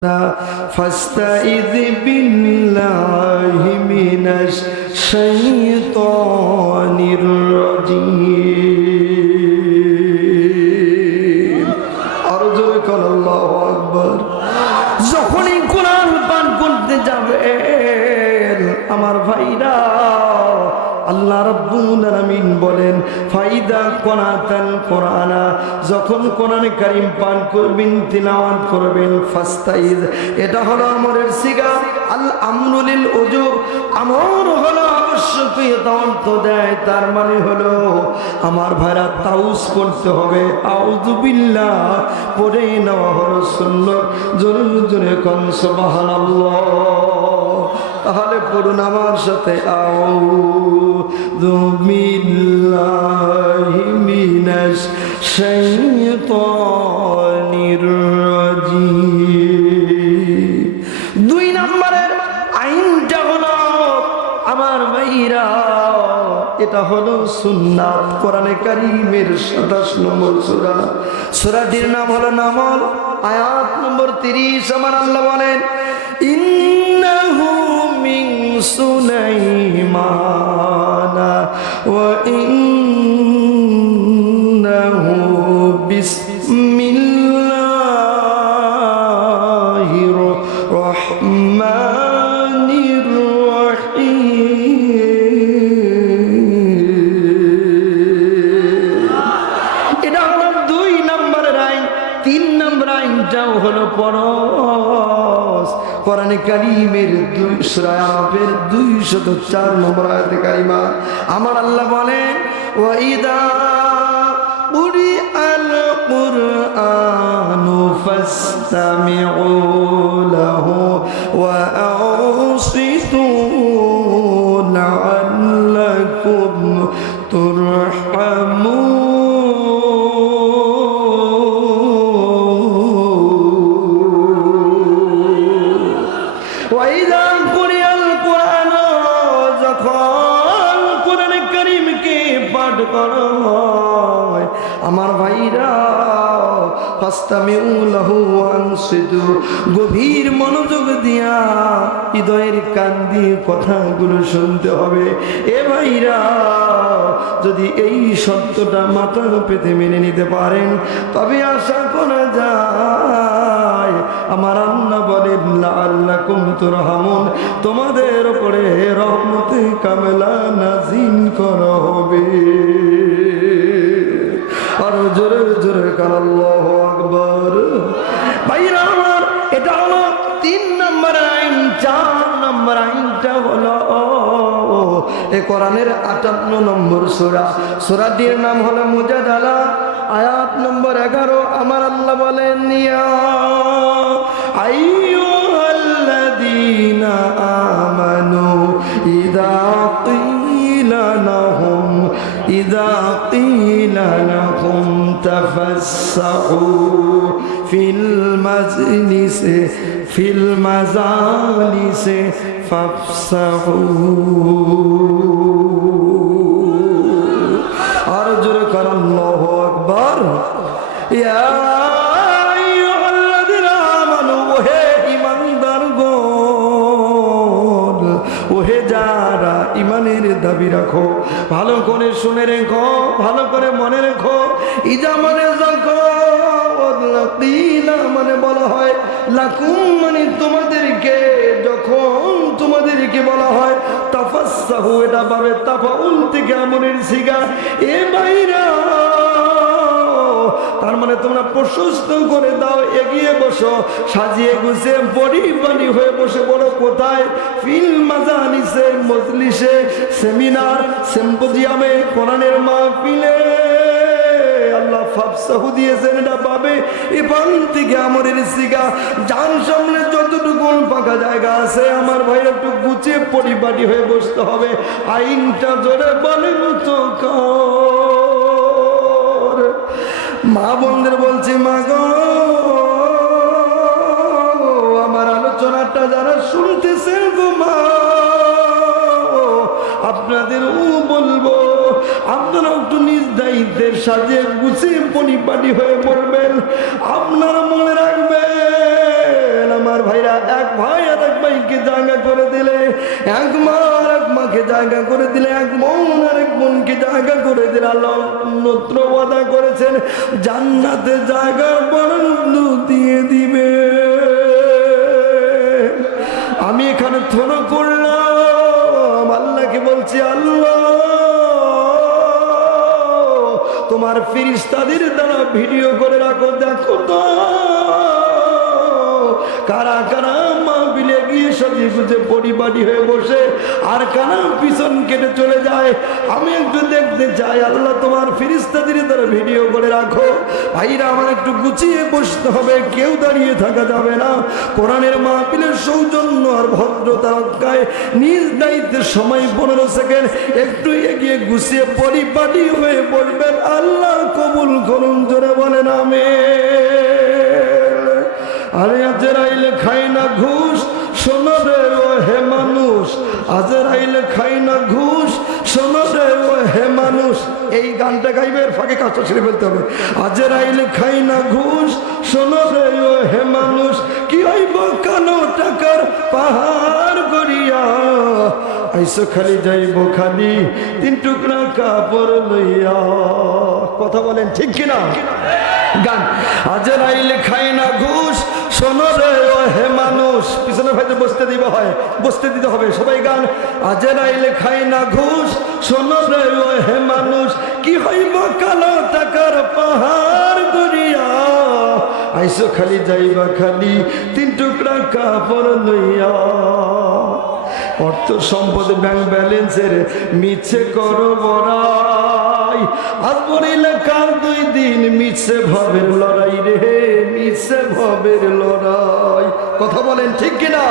فاستعذ بالله من الشيطان الرجيم আলামিন বলেন, ফাইদা কোনাতান কোরআনা, যখন কোরআনে কারীম পান করবেন, তিলাওয়াত করবেন, ফাস্তাইজ। এটা হলো আমরের সিগা। আল আমরুলিল উজুব আমর হলো আবশ্যকীয়তা অর্থ দেয়, তার মানে হলো আমার ভাইরা তাউস করতে হবে। আউযু বিল্লাহ, পড়ে নেওয়া হলো সুন্নত। জোরে জোরে কন, সুবহানাল্লাহ। তাহলে পড়ুন আমার সাথে মিনাশ শাইতানির রাজিম। দুই নম্বরের আইনটা হলো আমার ভাইরা এটা হলো সুন্নাত, কোরআনে কারিমের সাতাশ নম্বর সূরা। সূরাটির নাম হলো নামল, আয়াত নম্বর তিরিশ, আমার আল্লাহ বলেন ইন্নাহু মিন সুলাইমানা দুই সুরাফের দুই শত চার নম্বর আয়াতে কারিমা, আমার আল্লাহ বলেন ওয়াইদা উরি আল কুরআনু ফাসতামিউ লাহু ওয়া গভীর মনোযোগ দিয়া হৃদয়ের কান দিয়ে কথাগুলো শুনতে হবে। এ ভাইরা, যদি এই সত্যটা মাথা পেতে মেনে নিতে পারেন, তবে আশা করা যায়, আমার আল্লাহ বলেন আল্লাহ কুমতুর হামুন তোমাদের ওপরে রহমতে কামেলা নাজিন করা হবে। জোরে জোরে কার আল্লাহ আকবর। ভাইরা আমার, এটা হলো তিন নম্বর আইন, চার নম্বর আইনটা হলো এ কোরআনের আটান্ন নম্বর সোরা। সোরাটির নাম হলো মুজাদালা, আয়াত নম্বর এগারো। আমার আল্লাহ বলেন, নিয়া আইয়ুহাল্লাযীনা আমানু লাহুম ইযা কিলা লাহুম তাফাসসাহু ফিল মাজলিসে ফিল মাজালিসে ফাফসাহু আর জোরে কর আল্লাহু আকবার দাবি রাখো। ভালো করে শুনে রেখো, ভালো করে মনে রেখো। ইজা মানে মানে বলা হয়। লাকুম মানে তোমাদেরকে, যখন তোমাদেরকে বলা হয় তাফাসাহু এটা পাবে তাফাউল থেকে আমনের সিগা এ বাইরা, তার মানে তোমরা প্রশস্ত করে দাও, এগিয়ে বসো। সাজিয়ে গুছিয়ে গুছে পরিপানি হয়ে বসে বড় কোথায় ফিল মজলিসে সেমিনার, সেম্পোজিয়ামে, কোরআনের মাহফিলে। আল্লাহ দিয়েছেন, এটা পাবে। থেকে সিগা যান সামনে যতটুকু ফাঁকা জায়গা আছে, আমার ভাই একটু গুছিয়ে পরিপাটি হয়ে বসতে হবে। আইনটা জোরে বলেন তো মা বোনদের বলছি, মা গো, আমার আলোচনাটা যারা শুনতেছেন আপনারা একটু নিজ দায়িত্বের সাজে গুছিয়ে পরিপাটি হয়ে পড়বেন আপনারা মনে রাখবেন, আমার ভাইরা, এক ভাই আর এক ভাইকে জায়গা করে দিলে, এক মা আর এক মাকে জায়গা করে দিলে, এক বোন আর এক বোনকে জায়গা করে দিলে আল্লাহ নত্র ওয়াদা করেছেন, জান্নাতে জায়গা বরাদ্দ দিয়ে দিবে। আমি এখানে থরো করলাম, আল্লাহকে বলছি, আল্লাহ তোমার ফিরিস্তাদের দ্বারা ভিডিও করে রাখো দেখো তো। কারা কারা সাজিয়ে গুজে হয়ে বসে আর কারা পিছন কেটে চলে যায়। আমি একটু দেখতে চাই। আল্লাহ তোমার ফিরিস্তাদের দ্বারা ভিডিও করে রাখো। ভাইরা, আমার একটু গুছিয়ে বসতে হবে। কেউ দাঁড়িয়ে থাকা যাবে না। কোরআনের মাহফিলের সৌজন্য আর ভদ্রতা রক্ষায় নিজ দায়িত্বের সময় পনেরো সেকেন্ড একটু এগিয়ে গুছিয়ে পরিপাটি হয়ে বলবেন আল্লাহ কবুল করুন, জোরে বলেন আমি আরে আজরাইলে খাই না ঘুষ শোনো রে ও হে মানুষ আজরাইলে খাই না ঘুষ। শোনো রে ও হে মানুষ, এই গানটা গাইবে, এর ফাঁকে কাজটা ছেড়ে ফেলতে হবে। আজরাইলে খাই না ঘুষ শোনো রে ও হে মানুষ, কি হইব কালো টাকার পাহাড় গড়িয়া? আইসো খালি যাইব খালি, তিন টুকরা কাপড় লইয়া। কথা বলেন ঠিক কিনা? গান। আজের আইলে খাই না ঘুষ শোনো রে, ও হে মানুষ। পিছনে ভাইতে বসতে দিব হয়, বসতে দিতে হবে। সবাই গান, আজরাইল খাই না ঘুষ। শোনো রে, ও হে মানুষ, কি হইব কালো টাকার পাহাড় গড়িয়া আইসো খালি, যাইবা খালি, তিন টুকরা কাপড় লইয়া। অর্থ সম্পদ ব্যাংক ব্যালেন্সের মিছে করো বড়াই। আজ বলিলে কাল দুই দিন মিছে ভাবের লড়াই রে, মিছে ভাবের লড়াই। কথা বলেন ঠিক কিনা?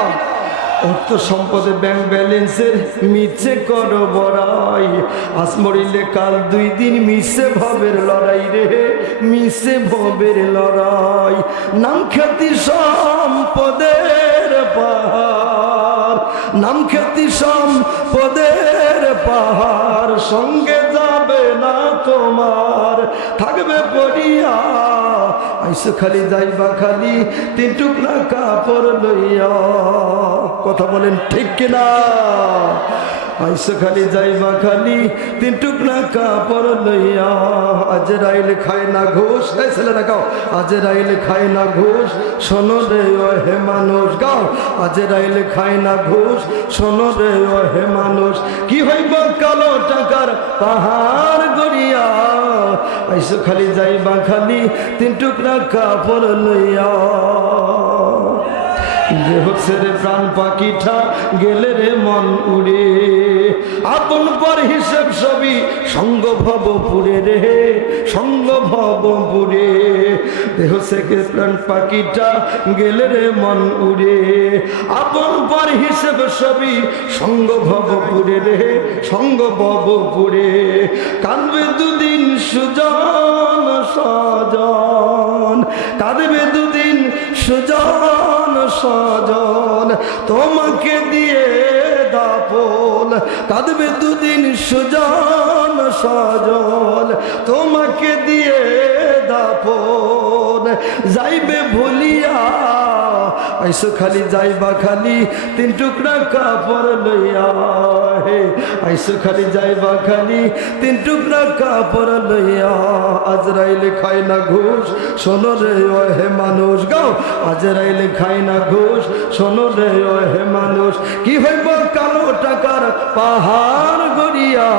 অর্থ সম্পদে ব্যাংক ব্যালেন্সের মিছে করো বড়াই। আজ মরিলে কাল দুই দিন মিছে ভাবের লড়াই রে, মিছে ভবের লড়াই। নাম খ্যাতি সম্পদের পাহাড় নাম খ্যাতি সম্পদের পাহাড়, সঙ্গে যাবে না তোমার, থাকবে পড়িয়া। আইসো খালি, যাইবা খালি, তিন টুকরা কাপড় লইয়া। কথা বলেন ঠিক কিনা? আইসো খালি যাইবা খালি, তিন টুকরা কাপড় লইয়া। আজ রাইল খায় না ঘুষ এই ছেলে না গাও আজ রাইল খায় না ঘুষ, শোনো রে ও হে মানুষ, গাও। আজ রাইল খায় না ঘুষ, শোনো রে ও হে মানুষ, কি হইব কালো টাকার পাহাড় গড়িয়া? আইসো খালি যাইবা খালি, তিন টুকরা কাপড় লইয়া। দেহ ছেড়ে প্রাণ পাখিটা, গেলে রে মন উড়ে। আপন পর হিসেব সবই সঙ্গ ভব পুরে রে সঙ্গ ভব পুরে দেহ থেকে প্রাণ পাখিটা গেলে রে মন উড়ে। আপন পর হিসেব সবই সঙ্গ ভব পুরে রে সঙ্গ ভব পুরে কাঁদবে দুদিন সুজন সজন, কাঁদবে দুদিন সুজন সজন। তোমাকে দিয়ে দাপল কাঁদবে দুদিন সুজন সজল। তোমাকে দিয়ে দাপন যাইবে ভুলিয়া আইসো খালি যাইবা খালি, তিন টুকরা কাপড় লইয়া হে আইসো খালি যাইবা খালি, তিন টুকরা কাপড় লইয়া আজরাইলে খাই না ঘুষ, শোনো রে ও হে মানুষ, গাও। আজরাইলে খাই না ঘুষ, শোনো রে ও হে মানুষ, কি হইব কালো টাকার পাহাড় গড়িয়া?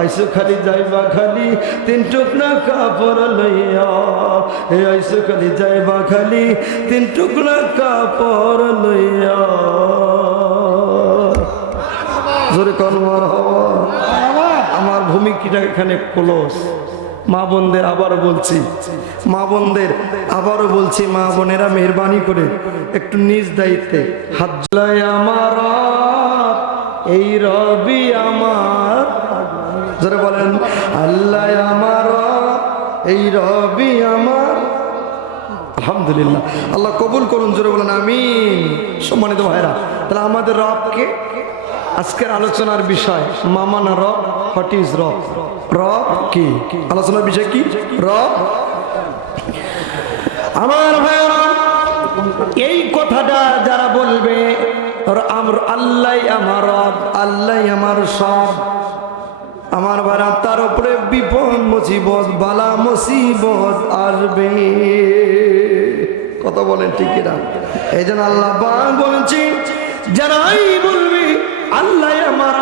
আইসো খালি যাইবা খালি, তিন টুকরা কাপড় লইয়া। হে আইসো খালি যাইবা খালি, তিন টুকরা কাপড় লইয়া। জোরে আমার ভূমিকাটা এখানে ক্লোজ মা বোনদের বলছি। মা বোনদের আবারও বলছি, মা বোনেরা মেহরবানি করে একটু নিজ দায়িত্বে হাত আমার এই রবি আমার যারা বলেন, আল্লাহ আমার এই রবি আমার আলহামদুলিল্লাহ। আল্লাহ কবুল করুন, জোরে বলেন, আমিন। সম্মানিত ভাইরা তাহলে আমাদের রবকে আজকের আলোচনার বিষয় মামানা রব, হোয়াট ইজ রব? রব কি? আলোচনার বিষয় কি? রব? আমার ভাইরা এই কথাটা যারা বলবে আল্লাহ আমার রব, আল্লাহ আমার সব। আমার বারা তার উপরে বিপদ মুসিবত, বালা মুসিবত আসবে। কথা বলেন ঠিক না এই জন্য আল্লাহ বলছি যারাই বলবে আল্লাহ আমার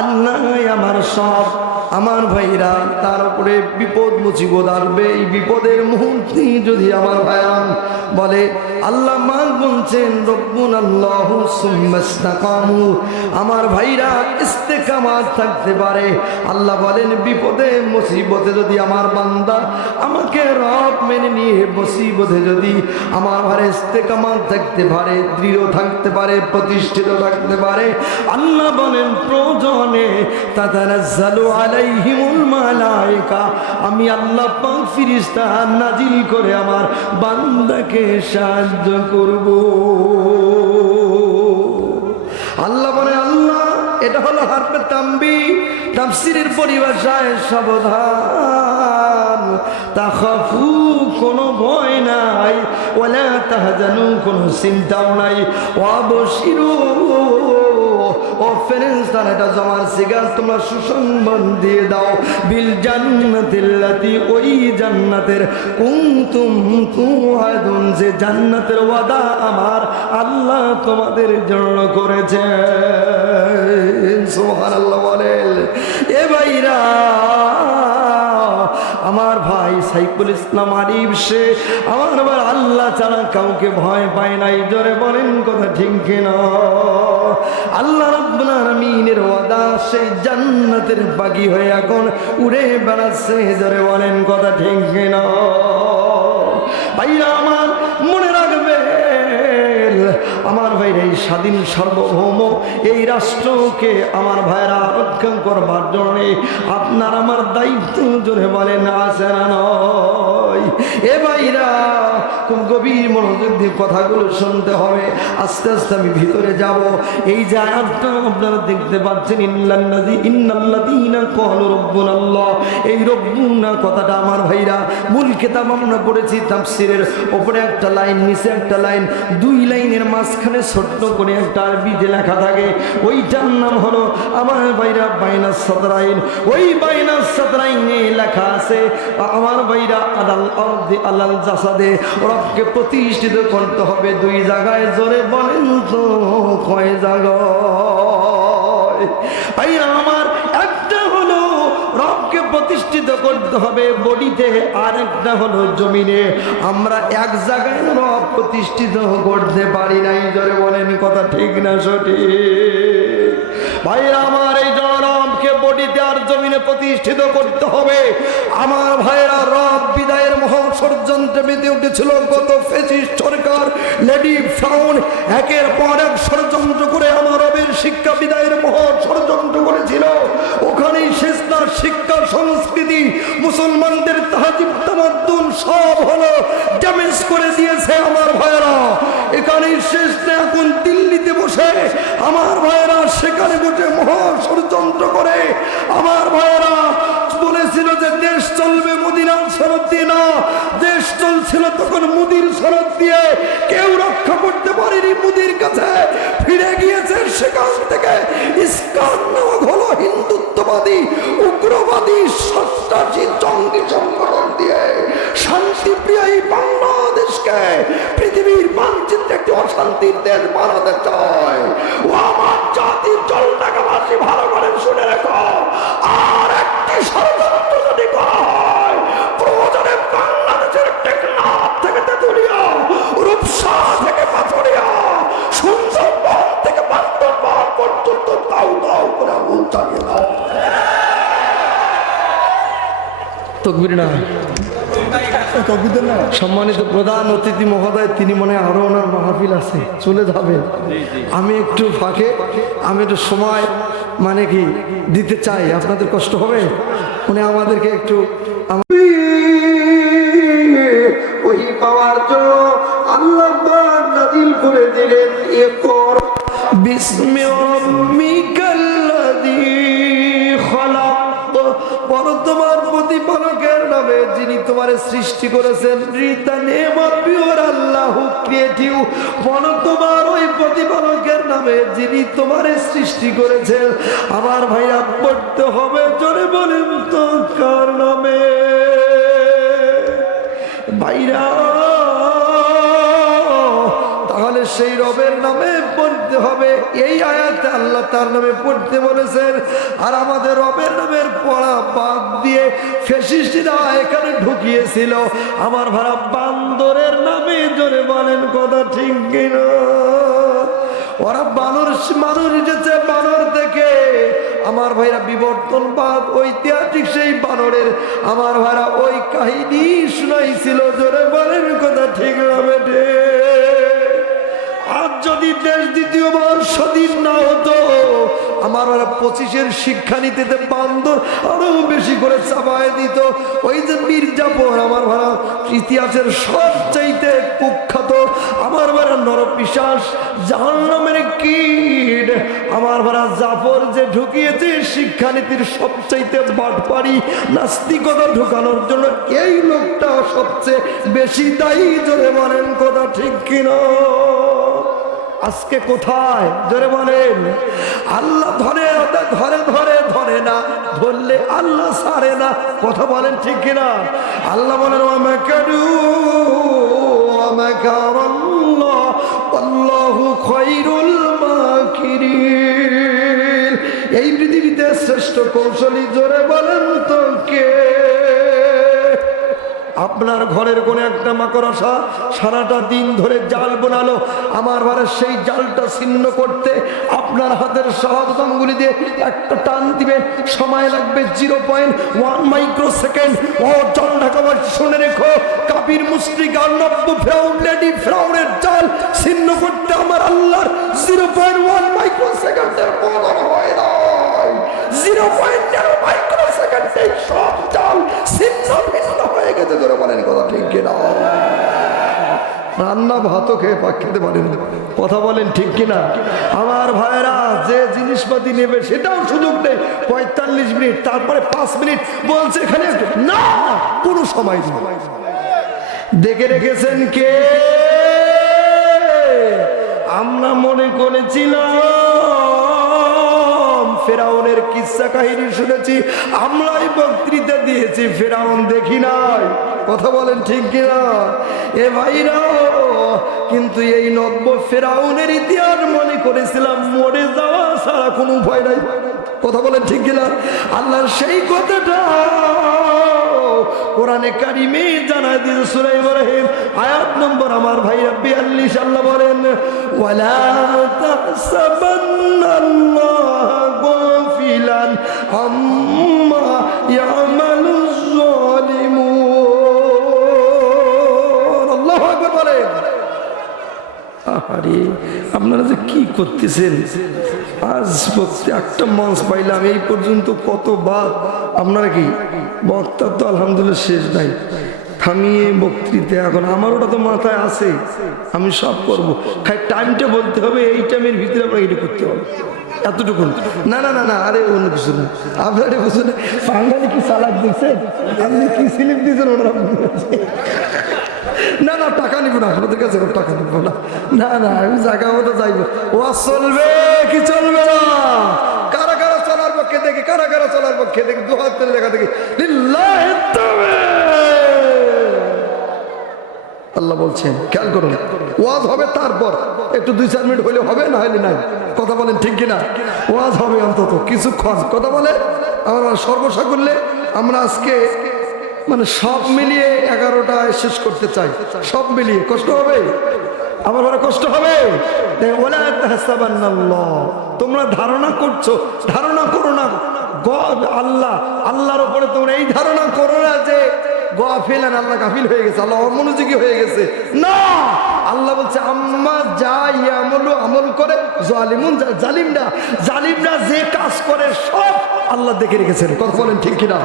আল্লাহ আমার সব। আমার ভাইরা, তার উপরে বিপদ মুসিবত আসবে। এই বিপদের মুহূর্তে যদি আমার ভাইরাম বলে, আল্লাহ মা বলছেন, রব্বুন আল্লাহ সুম্মাস্তাকামু আমার ভাইরা ইস্তেকামাত থাকতে পারে। আল্লাহ বলেন, বিপদে, মুসিবতে যদি আমার বান্দা আমাকে রব মেনে নিয়ে, মুসিবতে যদি আমার ঘরে ইস্তেকামাত থাকতে পারে, দৃঢ় থাকতে পারে, প্রতিষ্ঠিত থাকতে পারে, আল্লাহ বলেন, প্রয়োজনে তাতানাজ্জালু আলাইহিমুল মালাইকা, আমি আল্লাহ পাক ফিরিস্তা নাজিল করে আমার বান্দাকে সাহায্য করব। আল্লাহ বলে, আল্লাহ, এটা হলো হারপে তাম্বি তাফসিরের পরিভাষায় সাবধান। তা তাখাফু, কোনো ভয় নাই ওলা তাহাজানু, কোনো চিন্তাও নাই। অবশিরু জান্নাতিল্লাতি ওই জান্নাতের কুনতুম জান্নাতের ওয়াদা আমার আল্লাহ তোমাদের জন্য করেছে সুবহানাল্লাহ বলেন, এ ভাইরা সাইফুল ইসলাম আরিফ সে। আমার আবার আল্লাহ ছাড়া কাউকে ভয় পায় নাই। জোরে বলেন কথা ঠিক কিনা? আল্লাহ রাব্বুল আলামিনের ওয়াদা সেই জান্নাতের বাগি হয়ে এখন উড়ে বেড়াচ্ছে। জোরে বলেন কথা ঠিক কিনা? ভাইরা আমার মনে রাখবে আমার স্বাধীন সার্বভৌম এই রাষ্ট্রকে আমার ভাইরা রক্ষা করবার জন্য আপনার আমার দায়িত্ব, জোরে আছে না নয়। এ ভাইরা, খুব গভীর মনোযোগ দিয়ে কথাগুলো শুনতে হবে। আস্তে আস্তে আমি ভিতরে যাব। এই যে আয়াতটা আপনারা দেখতে পাচ্ছেন ইন্নাল্লাযী ইন্নাল্লাযীনা ক্বালু রব্বুনা আল্লাহ এই রব্বুনা কথাটা আমার ভাইরা, মূল কিতাব আমরা পড়েছি, তাফসীরের ওপরে একটা লাইন, নিচে একটা লাইন, দুই লাইনের মাঝখানে ছোট্ট করে একটা আরবিতে লেখা থাকে, ওইটার নাম হলো আমার ভাইরা বাইনাস সাদরাইন ওই বাইনাস সাদরাইনে লেখা আছে, আমার ভাইরা আলাল আরদি আলাল জাসাদে, রবকে প্রতিষ্ঠিত করতে হবে দুই জায়গায়, জোরে বলেন তো কয় জায়গায়। আমার, একটা হলো রবকে প্রতিষ্ঠিত করতে হবে। বডিতে আর একটা হলো জমিনে। আমরা এক জায়গায় রব প্রতিষ্ঠিত করতে পারি নাই। জোরে বলেন কথা ঠিক না সঠিক? ভাইরা আমার এই বডিতে আর জমিনে প্রতিষ্ঠিত করতে হবে। আমার ভাইরা রব বিদায়ের মহা মেতে উঠেছিল। গত ফেসিস্ট সরকার, লেডি ফ্রাউন, একের পর এক ষড়যন্ত্র করে আমার রবের শিক্ষা বিদায়ের মহা করেছিল। ওখানেই শেষ তার শিক্ষা সংস্কৃতি, মুসলমানদের তাহাজিব সব হলো ড্যামেজ করে দিয়েছে আমার ভাইরা এখানেই শেষ এখন দিল্লিতে বসে আমার ভাইরা সেখানে বসে মহা ষড়যন্ত্র করে আমার ভাইরা বলেছিল যে দেশ চলবে মদিনার শরৎ দিয়ে। না, দেশ চলছিল তখন মুদির শরৎ দিয়ে। কেউ রক্ষা করতে পারেনি মুদির কাছে। ফিরে গিয়েছে সেখান থেকে। ইস্কান নামক হলো হিন্দুত্ববাদী, উগ্রবাদী, সন্ত্রাসী, জঙ্গি সংগঠন দিয়ে। শান্তিপ্রিয় এই পৃথিবীর মানচিত্রে একটি অশান্তির ভালো করে শুনে রেখো। আর একটি ষড়যন্ত্র যদি করা হয়, প্রয়োজনে থেকে তেতুলিয়া, রূপসা থেকে পাথরিয়া থেকে বান্দরবান পর্যন্ত তাও তাও করে আগুন তকবির না। সম্মানিত প্রধান অতিথি মহোদয়, তিনি মনে হয় আরও ওনার মাহফিল আছে, চলে যাবে। আমি একটু ফাঁকে, আমি একটু সময় মানে কি দিতে চাই, আপনাদের কষ্ট হবে? উনি আমাদেরকে একটু তোমার সৃষ্টি করেছেন। রিতা নেমত পিওর আল্লাহ ক্রিয়েটিভ বলো তোমার ওই প্রতিপালকের নামে যিনি তোমার সৃষ্টি করেছেন। আমার ভাইয়া, পড়তে হবে, জোরে বলেন তো কার নামে? ভাইরা তাহলে সেই রবের নামে হবে। এই আয়াতে আল্লাহ তার নামে পড়তে বলেছেন, আর আমাদের রবের নামের পড়া বাদ দিয়ে ফেসিস্টিরা এখানে ঢুকিয়েছিল। আমার ভাড়া বান্দরের নামে জোরে বলেন কথা ঠিক কিনা? ওরা বানর মানুষ এসেছে বানর থেকে। আমার ভাইরা বিবর্তন বিবর্তনবাদ ঐতিহাসিক সেই বানরের আমার ভাইরা ওই কাহিনী শুনাইছিল, জোরে বলেন কথা ঠিক না বেটে আজ যদি দেশ দ্বিতীয়বার স্বাধীন না হতো, আমার ওরা পঁচিশের শিক্ষা নিতে বান্দর আরও বেশি করে চাপায় দিত। ওই যে মির্জাপুর আমার ভাড়া ইতিহাসের সব চাইতে কুখ্যাত, আমার ভাড়া নরপিশ্বাস জাহান্নামের কীট। আমার ভাড়া জাফর যে ঢুকিয়েছে শিক্ষানীতির সবচাইতে বাটপারি নাস্তিকতা ঢুকানোর জন্য এই লোকটা সবচেয়ে বেশি দায়ী, জোরে বলেন কথা ঠিক কিনা? আজকে কোথায়? জোরে বলেন। আল্লাহ ধরে ধরে ধরে ধরে না। ধরলে আল্লাহ সারে না। কথা বলেন ঠিক কিনা? আল্লাহ বলেন মাকিরিন। এই পৃথিবীতে শ্রেষ্ঠ কৌশলী জোরে বলেন তো কে? আপনার ঘরের কোন একটা মাকড়সা সারাটা দিন ধরে জাল বোনালো। আমার ঘরে সেই জালটা ছিন্ন করতে আপনার হাতের সহজ আঙ্গুলি দিয়ে একটা টান দিবেন সময় লাগবে zero point one micro second ও, জল ঢাকাবার শুনে রেখো, কাবির মুসলিক আর নব্য ফ্রাউন, লেডি ফ্রাউনের জাল ছিন্ন করতে আমার আল্লাহর জিরো পয়েন্ট ওয়ান মাইক্রো সেকেন্ডের জিরো পয়েন্ট মাইক্রো সেকেন্ডে সব জাল ছিন্ন ভিন্ন হয়ে গেছে। ধরে বলেন কথা ঠিক কিনা? রান্না ভাতও খেয়ে পাক খেতে পারেন। কথা বলেন ঠিক কিনা? আমার ভাইরা যে জিনিসপাতি নেবে সেটাও সুযোগ নেই। পঁয়তাল্লিশ মিনিট, তারপরে পাঁচ মিনিট বলছে এখানে, না কোনো সময় দেখে রেখেছেন কে? আমরা মনে করেছিলাম ফেরাউনের কিসা কাহিনী শুনেছি, আমরাই বক্তৃতা দিয়েছি, ফেরাউন দেখি নাই। কথা বলেন ঠিক কিনা? এ ভাইরা, কিন্তু এই নব্য ফেরাউনের ইতিহাস মনে করেছিলাম, মরে যাওয়া ছাড়া কোনো উপায় নাই। কথা বলেন ঠিক কিনা? আল্লাহর সেই কথাটা কোরআনে কারিমে জানায় দিল সুরাই ইব্রাহিম, আয়াত নম্বর আমার ভাই 42 আল্লাহ বলেন, ওয়ালা তাহসাবান্নাল্লাহ গাফিলান আম্মা আকবার বলেন। আরে আপনারা যে কি করতেছেন? আজ একটা মঞ্চ পাইলাম, এই পর্যন্ত কতবার? আপনারা কি? বক্তা তো আলহামদুলিল্লাহ শেষ নাই। থামিয়ে বক্তৃতা, এখন আমার ওটা তো মাথায় আছে। আমি সব করব। খাই টাইমটা বলতে হবে, এই টাইমের ভিতরে আপনাকে এটা করতে হবে। এতটুকু না না না না, আরে অন্য কিছু না। আপনার বুঝুন বাঙালি কি সালাদ দিচ্ছেন আপনি কি স্লিপ দিয়েছেন ওনারা না না, টাকা নিব না, আপনাদের কাছে টাকা নিব না। না না, আমি জায়গা মতো যাইব। ও, চলবে কি চলবে না? কারা কারা চলার পক্ষে দেখি, কারা কারা চলার পক্ষে দেখি, দু হাত তুলে দেখা দেখি। লিল্লাহি। আল্লাহ বলছেন, খেয়াল করুন, ওয়াজ হবে তারপর, একটু দুই চার মিনিট হলে হবে না হলে নাই? কথা বলেন ঠিক কিনা? ওয়াজ হবে অন্তত কিছুক্ষণ। কথা বলে, আমরা সর্বসা করলে আমরা আজকে মানে সব মিলিয়ে এগারোটায় শেষ করতে চাই। সব মিলিয়ে। কষ্ট হবে? আমার বড় কষ্ট হবে? তোমরা ধারণা করছ, ধারণা করো না। আল্লাহ, আল্লাহর উপরে তোমরা এই ধারণা করো না যে গাফিলান আল্লাহ গাফিল হয়ে গেছে, আল্লাহ অমনোযোগী হয়ে গেছে। না! আল্লাহ বলছে, আম্মা যা আমল আমল করে, জালিমুন জালিমরা জালিমরা যে কাজ করে সব আল্লাহ দেখে রেখেছেন। কথা বলেন ঠিক কিনা?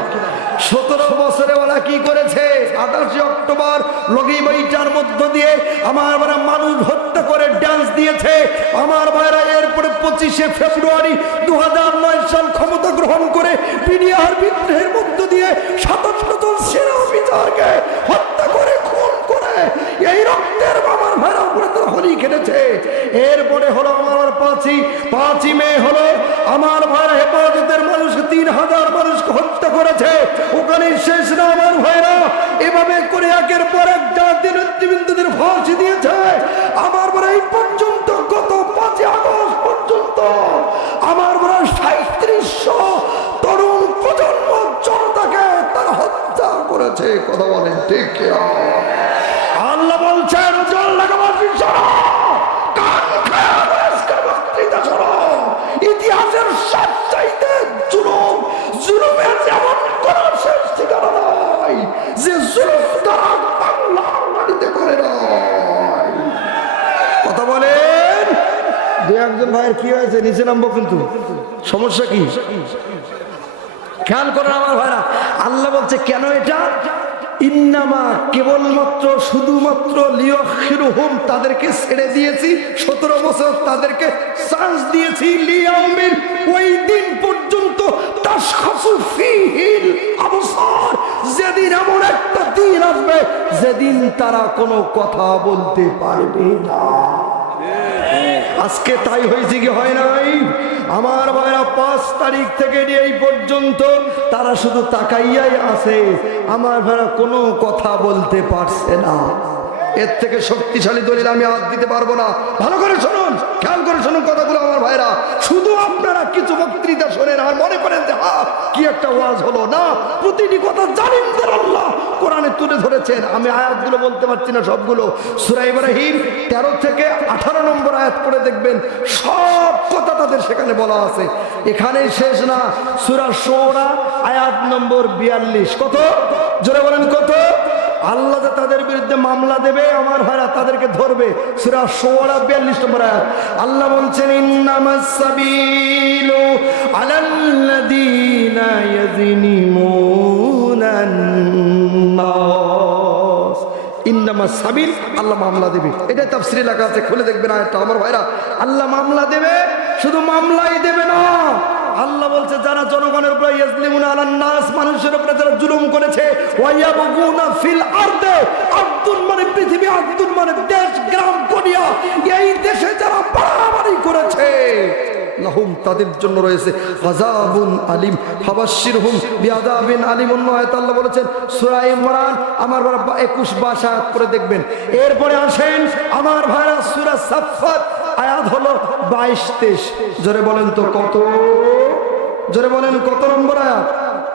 সতেরো বছরে ওরা কি করেছে? আঠাশে অক্টোবর লগি বইটার মধ্য দিয়ে আমার ভাইরা মানুষ হত্যা করে ডান্স দিয়েছে। আমার ভাইরা এরপরে পঁচিশে ফেব্রুয়ারি দু হাজার নয় সাল ক্ষমতা গ্রহণ করে পিডিআর বিদ্রোহের মধ্য দিয়ে সাতান্ন জন সেনা অফিসার গুনারকে হত্যা করে এই রক্তের আমার ভাইরা উপরে তারা হোলি খেটেছে এরপরে হলো আমার পাঁচই পাঁচই মে হলো আমার ভাইরা হেফাজতের মানুষ, তিন হাজার মানুষকে হত্যা করেছে। ওখানে শেষ না আমার ভাইরা। এভাবে করে একের পর এক জাতির নেতৃবৃন্দদের ফাঁসি দিয়েছে। আমার ভাইরা এই পর্যন্ত করেছে কথা বলেন ঠিক? আল্লাহ বলছেন ইতিহাসের সবচাইতে জুলুম জুলুমের যেমন কোন শেষ ঠিকানা নাই যে জুলুম তারা বাংলার মাটিতে করে কথা বলেন। দু একজন ভাইয়ের কি হয়েছে? নিচে নামবো কিন্তু। সমস্যা কি? খেয়াল করেন আমার ভাইরা। আল্লাহ বলছে, কেন এটা? ইন্নামা কেবলমাত্র শুধুমাত্র লিয়খিরুহুম, তাদেরকে ছেড়ে দিয়েছি, সতেরো বছর তাদেরকে চান্স দিয়েছি, লিয়াউমিন, ওই দিন পর্যন্ত যেদিন এমন একটা দিন আসবে, যেদিন তারা কোনো কথা বলতে পারবে না। আজকে তাই হয়েছে কি হয় নাই? আমার ভাইরা পাঁচ তারিখ থেকে এই পর্যন্ত তারা শুধু তাকাইয়াই আছে। আমার ভাইরা কোনো কথা বলতে পারছে না। এর থেকে শক্তিশালী দলিল আমি হাত দিতে পারব না। ভালো করে শুনুন, খেয়াল করে শুনুন কথাগুলো আমার ভাইরা। শুধু আপনারা কিছু বক্তৃতা শোনেন আর মনে করেন যে, হা, কি একটা ওয়াজ হলো। না, প্রতিটি কথা জানেন আল্লাহ কোরআনে তুলে ধরেছেন। আমি আয়াতগুলো বলতে পারছি না সবগুলো। সুরা ইব্রাহিম তেরো থেকে আঠারো নম্বর আয়াত করে দেখবেন, সব কথা তাদের সেখানে বলা আছে। এখানেই শেষ না, সুরা সোরা আয়াত নম্বর বিয়াল্লিশ। কত? জোরে বলেন কত? আল্লাহ যে তাদের বিরুদ্ধে মামলা দেবে, আমার ভাইরা তাদেরকে ধরবে। সুরা সোরা বিয়াল্লিশ নম্বর আয়াত। আল্লাহ বলছেন, ইন্নামাস সাবিলু আল্লাহ মামলা দেবে। এটা খুলে দেখবেন আমার আল্লাহ মামলা দেবে, শুধু মামলাই দেবে না আল্লাহ বলছে, যারা জনগণের উপরে ইয়াজলিমুনা আলান নাস, মানুষের উপরে যারা জুলুম করেছে ওয়ায়াবগুনা ফিল আরদে, আব্দুল মানে পৃথিবী, আব্দুল মানে দেশ, গ্রাম কোরিয়া এই দেশে যারা বাড়াবাড়ি করেছে, লাহুম তাদের জন্য রয়েছে আযাবুন আলিম ফাবাশশিরহুম বিআযাবিন আলিম অন্য আয়াত আল্লাহ বলেছেন, সূরা ইমরান, আমার বাবা 21 ভাষা করে দেখবেন। এরপরে আসেন, আমার ভাইরা সূরা সাফফাত আয়াত হলো 22 23 জোরে বলেন তো কত? জোরে বলেন কত নম্বর আয়াত?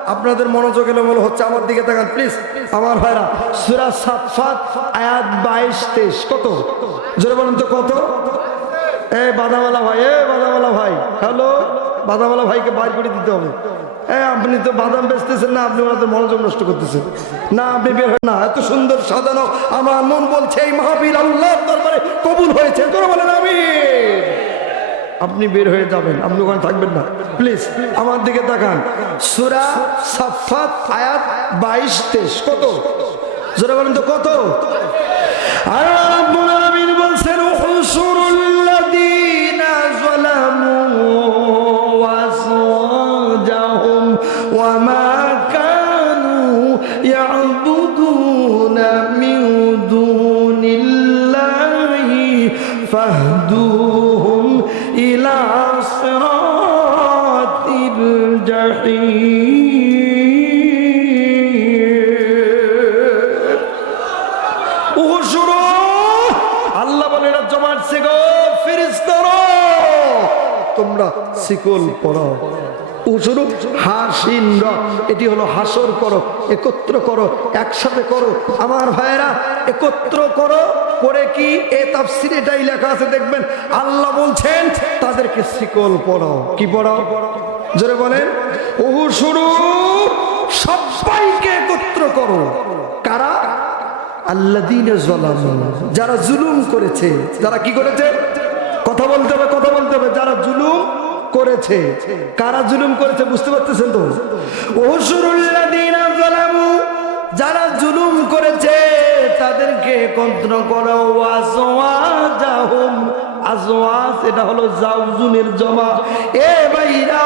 আপনাদের মনোযোগ এলোমেলো হচ্ছে, আমার দিকে তাকান, প্লিজ। আমার ভাইরা, সুরা সাত সাত, আয়াত 22 23 কত? জোরে বলেন তো কত? এ বাদামালা ভাই, এ বাদামালা ভাই। হ্যালো? বাদামালা ভাইকে বাইর করে দিতে হবে। এ আপনি তো বাদাম বেচতেছেন না, আপনি ওনাদের মনোযোগ নষ্ট করতেছেন। না, আপনি বের হন না, এত সুন্দর সাজানো, আমার মন বলছে, এই মাহবিল আল্লাহ দরবারে কবুল হয়েছে। তোরা বলেন আমি আপনি বের হয়ে যাবেন, আপনি ওখানে থাকবেন না। প্লিজ, আমার দিকে তাকান। সুরা সাফাত আয়াত বাইশ, তেইশ, কত? জোরে বলেন তো, কত? আর ইলা সিরাতিল জাহিম উহুশুরু আল্লাহ বলে এটা জমাটছে গো ফিরিস্তারো তোমরা শিকল পড়ো উহুশুরু হাসিন এটি হলো হাসর করো, একত্র করো, একসাথে করো। আমার ভাইয়েরা একত্র করো, করে কি? এ তাফসির এটাই লেখা আছে, দেখবেন আল্লাহ বলছেন, তাদেরকে শিকল পড়ো কি পড়ো জোরে বলেন উহু শুরু, সবাইকে একত্র করো। কারা? যারা জুলুম করেছে, যারা কি করেছে? কথা বলতে হবে, কথা বলতে হবে। যারা জুলুম করেছে, কারা জুলুম করেছে বুঝতে পারতেছেন তো? যারা জুলুম করেছে তাদেরকে কন্ত্র করো আজওয়াজ এটা হলো জাউজুনের জমা। এ ভাইরা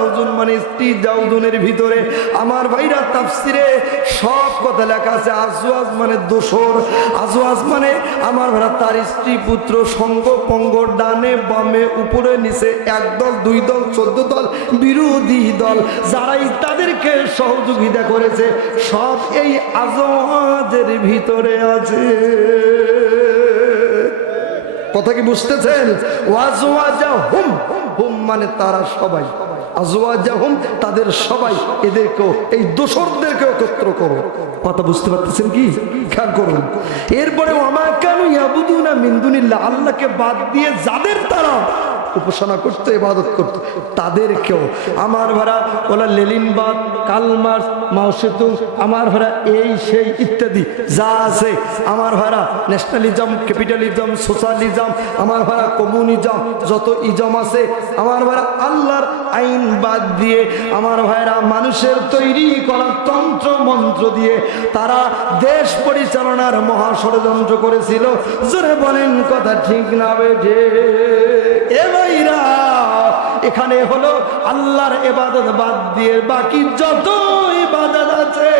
জাউজুন মানে স্ত্রী জাউজুনের ভিতরে আমার ভাইরা তাফসিরে সব কথা লেখা আছে। আজওয়াজ মানে দোসর, আজওয়াজ মানে আমার ভাইরা তার স্ত্রী পুত্র সঙ্গ পঙ্গ ডানে বামে উপরে নিচে এক দল, দুই দল, চোদ্দ দল, বিরোধী দল যারাই তাদেরকে সহযোগিতা করেছে, সব এই আজওয়াজের ভিতরে আছে। কথা কি বুঝতেছেন? ওয়াজওয়াজা হুম হুম মানে তারা সবাই। আজওয়াজা হুম তাদের সবাই এদেরকেও, এই দোসরদেরকে একত্র করো। কথা বুঝতে পারতেছেন কি? খেয়াল করুন। এরপরে আমার কেন ইয়াবুদুনা মিন্দুনিল্লাহ আল্লাহকে বাদ দিয়ে যাদের তারা উপাসনা করতো, ইবাদত করতো, তাদেরকেও। আমার ভাড়া ওলা লেলিনবাদ কালমার্স মাওসেতু আমার ভাড়া এই, সেই ইত্যাদি যা আছে। আমার ভাড়া ন্যাশনালিজম, ক্যাপিটালিজম, সোশ্যালিজম, আমার ভাড়া কমিউনিজম, যত ইজম আছে, আমার ভাড়া আল্লাহর আইন বাদ দিয়ে আমার ভাইরা মানুষের তৈরি করা তন্ত্র মন্ত্র দিয়ে তারা দেশ পরিচালনার মহা ষড়যন্ত্র করেছিল। জোরে বলেন কথা ঠিক না বেঠে এ ভাইরা, এখানে হলো আল্লাহর এবাদত বাদ দিয়ে বাকি যত ইবাদত আছে,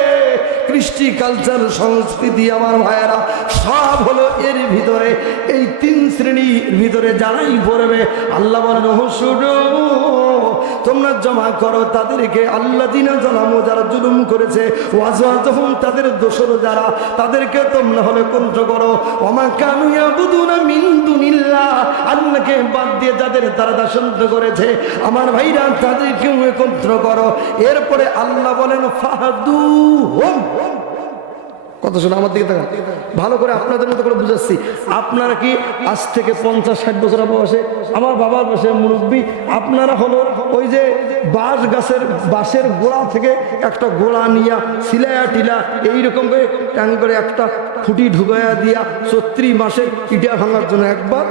কৃষ্টি কালচার সংস্কৃতি আমার ভাইয়েরা সব হলো এর ভিতরে, এই তিন শ্রেণির ভিতরে যারাই পড়বে, আল্লাহ বলেন হুসুডু তোমরা জমা করো তাদেরকে আল্লা দিনা জানামো যারা জুলুম করেছে ওয়াজওয়াজহুম তাদের দোষর যারা, তাদেরকে তোমরা হলে কণ্ঠ করো। অমা কানুয়া বুদুনা মিন্দুনিল্লা আল্লাহকে বাদ দিয়ে যাদের তারা দাসন্ত করেছে, আমার ভাইরা তাদেরকেও একত্র করো। এরপরে আল্লাহ বলেন ফাহাদু হোম কথা শুনে আমার দিকে তাকান। ভালো করে আপনাদের মতো করে বুঝাচ্ছি। আপনারা কি আজ থেকে পঞ্চাশ, ষাট বছর বয়সে আমার বাবার বয়সে মুরব্বী, আপনারা হলো ওই যে বাঁশ গাছের, বাঁশের গোড়া থেকে একটা গোড়া নিয়া সিলায়া টিলা এইরকম করে টান করে একটা খুঁটি ঢুকাইয়া দিয়া চত্রি মাসে ইটা ভাঙার জন্য একবার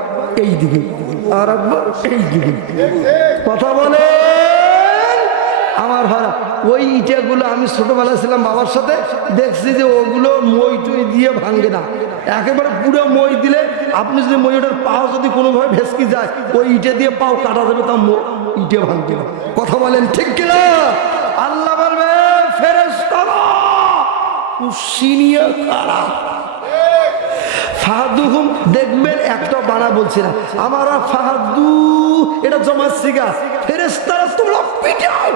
এই দিকে, আর একবার এই দিকে। কথা বলে? আমার ভাড়া ওই ইটাগুলো আমি ছোটবেলা ছিলাম বাবার সাথে, দেখছি যে ওগুলো মই টই দিয়ে ভাঙে না। একেবারে পুরো মই দিলে আপনি যদি মই ওটার পাও যদি কোনোভাবে ভেসকি যায়, ওই ইটে দিয়ে পাও কাটা যাবে, তা ইটে ভাঙবে না। কথা বলেন ঠিক কিনা? আল্লাহ বলবে ফাহাদুহুম, দেখবেন একটা বানা বলছি না, আমার ফাহাদু, এটা জমা সিগা ফেরেস্তারা তোমরা পিটাও।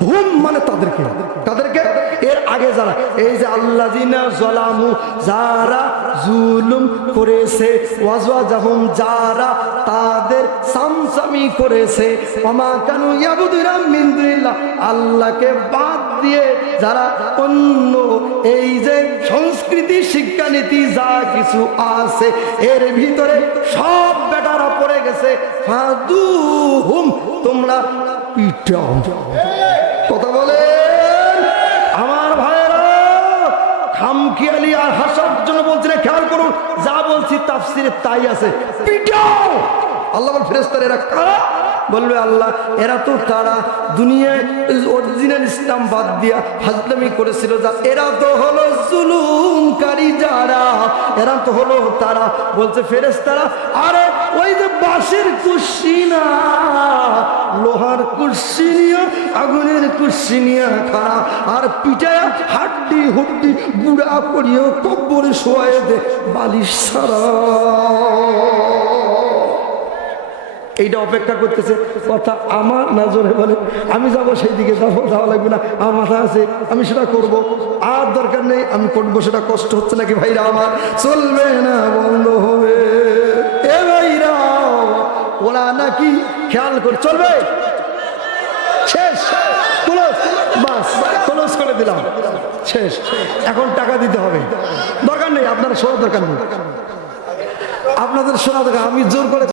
হুম মানে তাদেরকে। তাদেরকে? এর আগে যারা, এই যে আল্লাহ জলামু যারা জুলুম করেছে ওয়াজওয়া জাহুম যারা তাদের সামসামি করেছে, ওমা কানু ইয়াবুদুরা মিন আল্লাহকে বাদ দিয়ে যারা অন্য এই যে সংস্কৃতি, শিক্ষানীতি, যা কিছু আছে, এর ভিতরে সব বেটারা পড়ে গেছে ফাদু হুম তোমরা পিটাও। কথা বলেন। আমার ভাইয়েরা খামখিয়ালি আর হাসার জন্য বলছি খেয়াল করুন, যা বলছি তাফসিরে তাই আছে। পিটাও! আল্লাহ ফেরেস্তার এরা কারা? বলবে আল্লাহ, এরা তো তারা দুনিয়ায় অরিজিনাল ইসলাম বাদ দিয়া ফাজলামি করেছিল। যা এরা তো হলো জুলুমকারী যারা, এরা তো হলো তারা। বলছে ফেরেস্তারা আরে ওই যে বাঁশের কুশি না, লোহার কুশি নিয়ে, আগুনের কুশি নিয়ে খাড়া। আর পিটায়া হাড্ডি হুড্ডি বুড়া করিয়ে কব্বরে শোয়াই দে বালিশ সারা এইটা অপেক্ষা করতেছে। কথা আমার নজরে বলে, আমি যাব সেই দিকে যাব, যাওয়া লাগবে না। আমার মাথা আছে, আমি সেটা করব। আর দরকার নেই, আমি করব সেটা। কষ্ট হচ্ছে নাকি ভাইরা আমার? চলবে না বন্ধ হবে। এ ভাইরা, ওরা নাকি খেয়াল করে, চলবে? শেষ বাস আপনাদের শোনা দরকার, আমি জোর করে